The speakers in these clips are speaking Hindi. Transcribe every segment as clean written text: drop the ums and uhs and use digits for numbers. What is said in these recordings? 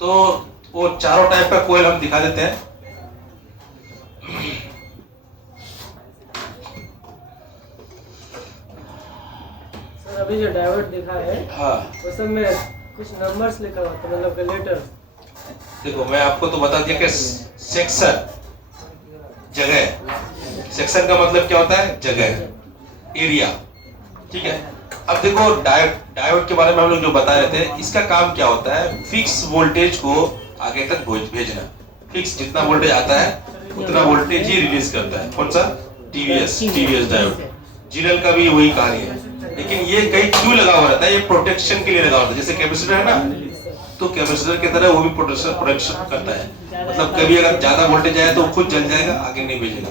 तो वो चारों टाइप का कोयल हम दिखा देते हैं। सर अभी जो डायोड दिखा है हाँ, उस में कुछ नंबर्स लिखा हुआ था, मतलब लेटर। देखो मैं आपको तो बता दिया कि सेक्शन जगह, सेक्शन का मतलब क्या होता है, जगह, एरिया, ठीक है। अब देखो डायोड के बारे में हम लोग जो बता रहे थे, इसका काम क्या होता है, फिक्स वोल्टेज को आगे तक भेजना। फिक्स जितना वोल्टेज आता है उतना वोल्टेज ही रिलीज करता है। कौन सा, टीवीएस डायोड। जीएल का भी वही कहानी है, लेकिन ये कहीं क्यों लगा हुआ रहता है, ये प्रोटेक्शन के लिए लगा हुआ रहता है। जैसे कैपेसिटर है ना, तो कैपेसिटर की तरह वो भी प्रोटेक्शन करता है। मतलब कभी अगर ज्यादा वोल्टेज आए तो खुद जल जाएगा, आगे नहीं भेजेगा।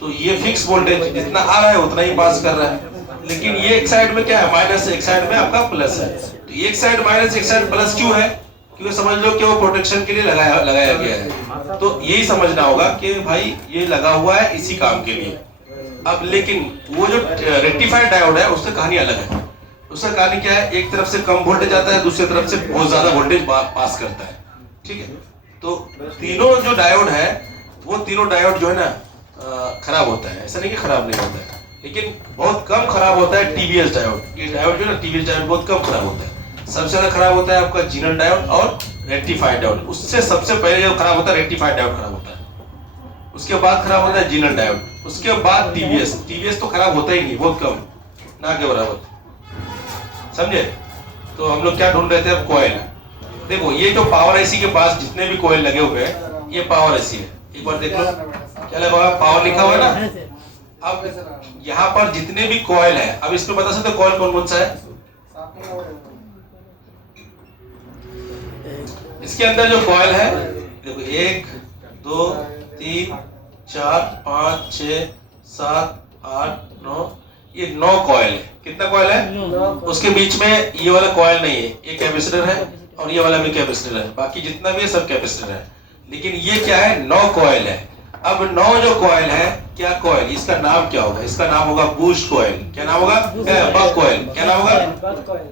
तो ये फिक्स वोल्टेज जितना आ रहा है उतना ही पास कर रहा है। लेकिन ये एक साइड में क्या है, माइनस, एक साइड में आपका प्लस है। तो एक साइड माइनस एक साइड प्लस क्यों है, क्योंकि समझ लो कि वो प्रोटेक्शन के लिए लगाया गया है। तो यही समझना होगा कि भाई ये लगा हुआ है इसी काम के लिए। अब लेकिन वो जो रेक्टिफाइड डायोड है उससे कहानी अलग है। उसका कहानी क्या है, एक तरफ से कम वोल्टेज आता है, दूसरी तरफ से बहुत ज्यादा वोल्टेज पास करता है, ठीक है। तो तीनों जो डायोड है, वो तीनों डायोड जो है ना खराब होता है। ऐसा नहीं कि खराब नहीं होता है, लेकिन बहुत कम खराब होता है टीवीएस डायोड। ये डायोड जो है ना, टीवीएस डायोड बहुत कम खराब होता है। सबसे ज्यादा खराब होता है आपका जीनल डायोड और रेक्टिफाइड डायोड। उससे सबसे पहले जो खराब होता है रेक्टिफाइड डायोड खराब होता है, उसके बाद खराब होता है जीनल डायोड, उसके बाद टीवीएस। टीवीएस तो खराब होता ही नहीं, बहुत कम, ना के बराबर, समझे। तो हम लोग क्या ढूंढ रहे थे अब, कोयल। देखो ये जो पावर आईसी के पास जितने भी कोयल लगे हुए हैं, ये पावर आईसी है। एक बार देख लो क्या लगा हुआ, पावर लिखा हुआ है ना। अब यहाँ पर जितने भी कोयल है, अब इसमें बता सकते हो कोयल कौन कौन सा है। इसके अंदर जो कोयल है, देखो 1 2 3 4 5 6 7 8 9, ये 9 कॉइल है। कितना कॉइल है, उसके बीच में ये वाला कॉइल नहीं है, ये कैपेसिटर है और ये वाला भी कैपेसिटर है, बाकी जितना भी है सब कैपेसिटर है। लेकिन ये क्या है, 9 कॉइल है। अब 9 जो कॉइल है, क्या कॉइल, इसका नाम क्या होगा, इसका नाम होगा बूस्ट कॉइल। क्या नाम होगा, बक कॉइल। क्या नाम होगा,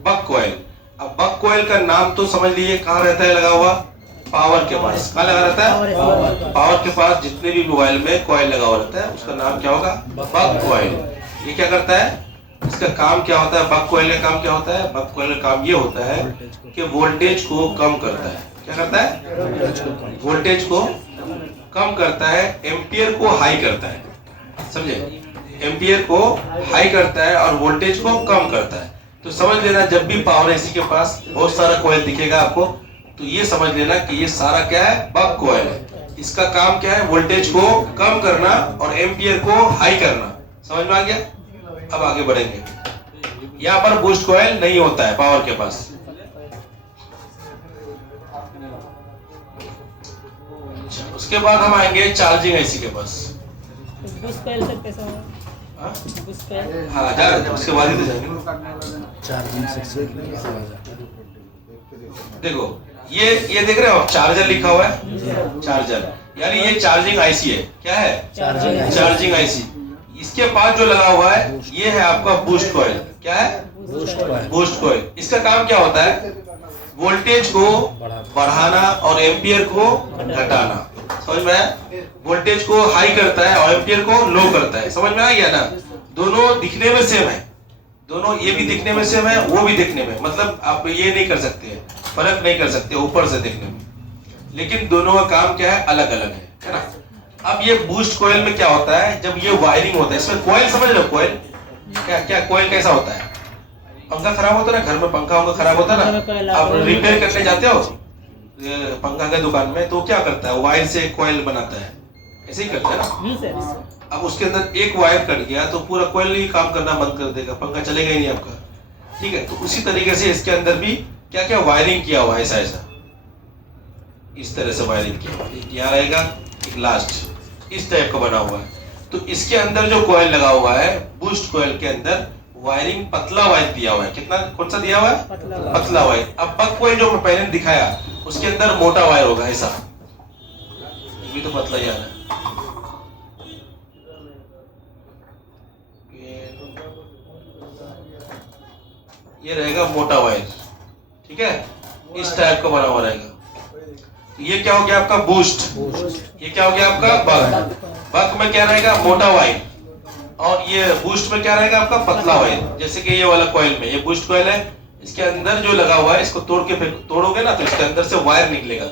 बक कॉइल। अब बक कॉइल का नाम तो समझ लीजिए कहाँ रहता है लगा हुआ, पावर के पास। कहाँ लगा रहता है, पावर के पास। जितने भी मोबाइल में कॉइल लगा हुआ रहता है उसका नाम क्या होगा, बक कॉइल। ये क्या करता है, इसका काम क्या होता है, बक कॉइल का काम क्या होता है, बक कॉइल का काम ये होता है कि वोल्टेज को कम करता है। क्या करता है, वोल्टेज को कम करता है, एम्पियर को हाई करता है, समझे। एम्पियर को हाई करता है और वोल्टेज को कम करता है। तो समझ लेना, जब भी पावर एसी के पास बहुत सारा कॉइल दिखेगा आपको, तो ये समझ लेना कि ये सारा क्या है, बक कॉइल है। इसका काम क्या है, वोल्टेज को कम करना और एम्पियर को हाई करना। समझ में आ गया। अब आगे बढ़ेंगे। यहाँ पर बूस्ट कॉइल नहीं होता है पावर के पास। उसके बाद हम आएंगे चार्जिंग आईसी के पास। बूस्ट कॉइल सर कैसा होगा, बूस्ट कॉइल। हाँ जा रहे थे, उसके बाद ही तो जाएंगे। चार्जिंग सेक्शन देखो ये देख रहे हो, चार्जर लिखा हुआ है, चार्जर यानी ये चार्जिंग आईसी है। क्या है, चार्जिंग आईसी। इसके पास जो लगा हुआ है ये है आपका बूस्ट कॉइल। क्या है, बूस्ट कॉइल। इसका काम क्या होता है, वोल्टेज को बढ़ाना और एम्पियर को घटाना। समझ में आया, वोल्टेज को हाई करता है और एम्पियर को लो करता है। समझ में आ गया ना। दोनों दिखने में सेम है, दोनों, ये भी दिखने में सेम है, वो भी दिखने में, मतलब आप ये नहीं कर सकते, फर्क नहीं कर सकते ऊपर से देखने में, लेकिन दोनों का काम क्या है, अलग अलग है ना। अब ये बूस्ट कॉइल में क्या होता है, जब ये वायरिंग होता है, इसमें कॉइल समझ लो, कॉइल क्या क्या, कॉइल कैसा होता है, पंखा खराब होता है ना, घर में पंखा खराब होता है ना, आप रिपेयर करने जाते हो पंखा के दुकान में, तो क्या करता है, वायर से कॉइल बनाता है, ऐसे ही करता है ना। अब उसके अंदर एक वायर कट गया तो पूरा कॉइल ही काम करना बंद कर देगा, पंखा चलेगा ही नहीं आपका, ठीक है। तो उसी तरीके से इसके अंदर भी क्या क्या वायरिंग किया हुआ है, ऐसा ऐसा इस तरह से वायरिंग किया हुआ है। यहाँ रहेगा एक लास्ट, इस टाइप का बना हुआ है। तो इसके अंदर जो कॉइल लगा हुआ है, बूस्ट कॉइल के अंदर वायरिंग पतला वायर दिया हुआ है। कितना, कौन सा दिया हुआ है, पतला वायर। अब बक कॉइल जो पहले दिखाया उसके अंदर मोटा वायर होगा ऐसा, ये भी तो पतला ही आ रहा है। ये रहेगा मोटा वायर, ठीक है, इस टाइप का बना हुआ रहेगा। तो ये क्या हो गया आपका बूस्ट, ये क्या हो गया आपका बक। बक में क्या रहेगा मोटा वायर, और ये बूस्ट में क्या रहेगा आपका पतला वायर। जैसे कि ये वाला कॉइल में, ये बूस्ट कॉइल है, इसके अंदर जो लगा हुआ है इसको तोड़ के फिर तोड़ोगे ना तो इसके अंदर से वायर निकलेगा,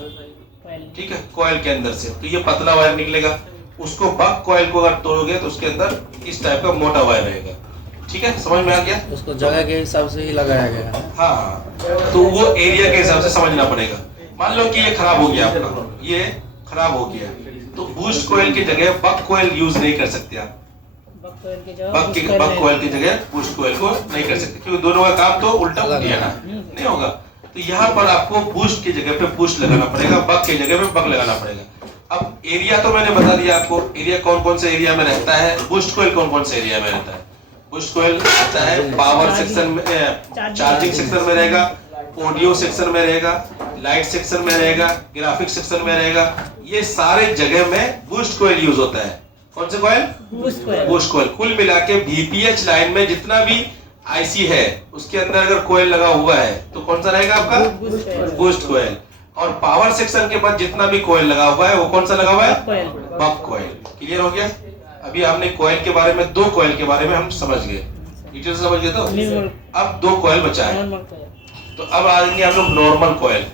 ठीक है, कॉइल के अंदर से, तो ये पतला वायर निकलेगा। उसको बक कॉइल को अगर तोड़ोगे तो उसके अंदर इस टाइप का मोटा वायर रहेगा, ठीक है, समझ में आ गया। उसको जगह के हिसाब से ही लगाया गया है। हाँ, तो वो एरिया के हिसाब से समझना पड़ेगा। मान लो कि ये खराब हो गया आपका, ये खराब हो गया, तो बूस्ट कॉइल की जगह बक कॉइल यूज नहीं कर सकते आप। बक कॉइल की जगह बक कॉइल की जगह बूस्ट कॉइल को नहीं कर सकते, क्योंकि दोनों का काम तो उल्टा हो गया ना, नहीं होगा। तो यहाँ पर आपको बूस्ट की जगह पे बूस्ट लगाना पड़ेगा, बक की जगह पे बक लगाना पड़ेगा। अब एरिया तो मैंने बता दिया आपको, एरिया कौन कौन से एरिया में रहता है, बूस्ट कॉइल कौन कौन से एरिया में रहता है। बूस्ट कॉइल रहता है पावर सेक्शन में, चार्जिंग सेक्शन में रहेगा, ऑडियो सेक्शन में रहेगा, लाइट सेक्शन में रहेगा, ग्राफिक्स सेक्शन में रहेगा। ये सारे जगह में बूस्ट कॉइल यूज होता है। कौन से कॉइल? Boost coil. कुल मिला के VPH लाइन में जितना भी आईसी है उसके अंदर अगर कॉइल लगा हुआ है तो कौन सा रहेगा आपका? Boost coil. और पावर सेक्शन के बाद जितना भी कॉइल लगा हुआ है वो कौन सा लगा हुआ है? बक कॉइल। क्लियर हो गया? अभी हमने कॉइल के बारे में, 2 कॉइल के बारे में हम समझ गए, डिटेल से समझ गए। तो अब 2 कॉइल बचा है, तो अब आएंगे हम लोग नॉर्मल कॉइल।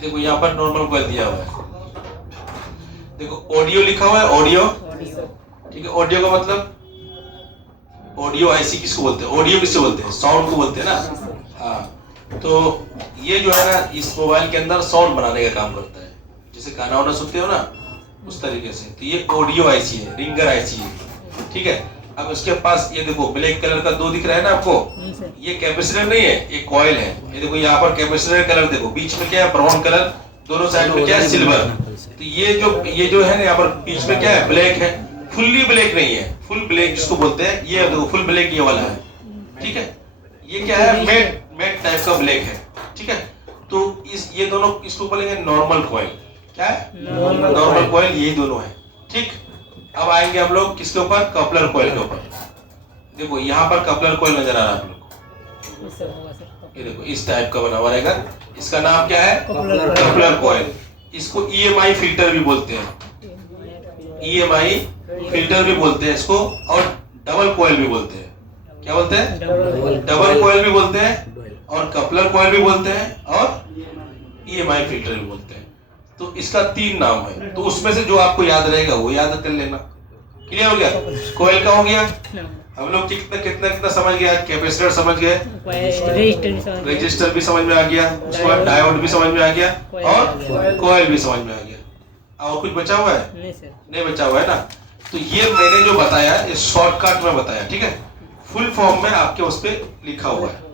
देखो यहाँ पर नॉर्मल कॉइल दिया हुआ है, देखो ऑडियो लिखा हुआ है, ऑडियो, ठीक है। ऑडियो का मतलब, ऑडियो आईसी किसको बोलते हैं? ऑडियो किससे बोलते हैं? साउंड को बोलते हैं ना। हाँ, तो ये जो है ना इस मोबाइल के अंदर साउंड बनाने का काम करता है, जैसे गाना वाना सुनते हो ना उस तरीके से। तो ये ऑडियो आईसी है, रिंगर आईसी है, ठीक है। अब उसके पास ये देखो ब्लैक कलर का 2 दिख रहा है ना आपको, ये कैपेसिटर नहीं है, ये कॉइल है। ये देखो यहाँ पर कैपेसिटर कलर देखो, बीच में क्या है? ब्राउन कलर, दोनों साइड में क्या है? सिल्वर। तो ये जो है ना यहाँ पर बीच में क्या है? ब्लैक है। फुल्ली ब्लैक नहीं है, फुल ब्लैक जिसको बोलते हैं, ये देखो फुल ब्लैक ये वाला है, ठीक है। ये क्या है? मैट टाइप का ब्लैक है, ठीक है। तो ये दोनों इसको बोलेंगे नॉर्मल कॉइल। क्या है? नॉर्मल कॉइल, यही दोनों है, ठीक। अब आएंगे हम लोग किसके ऊपर? कपलर कॉइल के ऊपर। देखो यहाँ पर कपलर कॉइल नजर आ रहा है आप लोग, ये देखो इस टाइप का बना हुआ रहेगा। इसका नाम क्या है? Coupler coil. इसको EMI फिल्टर भी बोलते हैं, EMI फिल्टर भी बोलते हैं इसको, और डबल कॉइल भी बोलते हैं। क्या बोलते हैं? डबल कॉइल भी बोलते हैं, और कपलर कॉइल भी बोलते हैं, और EMI फिल्टर भी बोलते हैं। तो इसका 3 नाम है, तो उसमें से जो आपको याद रहेगा वो याद कर लेना। क्लियर हो गया? कॉइल का हो गया। हम लोग कितना समझ गया? कैपेसिटर समझ गए, रजिस्टर भी समझ में आ गया, उसके बाद डायोड भी समझ में आ गया, और कॉइल भी समझ में आ गया। और कुछ बचा हुआ है? नहीं बचा हुआ है ना। तो ये मैंने जो बताया ये शॉर्टकट में बताया, ठीक है। फुल फॉर्म में आपके उस पे लिखा हुआ है।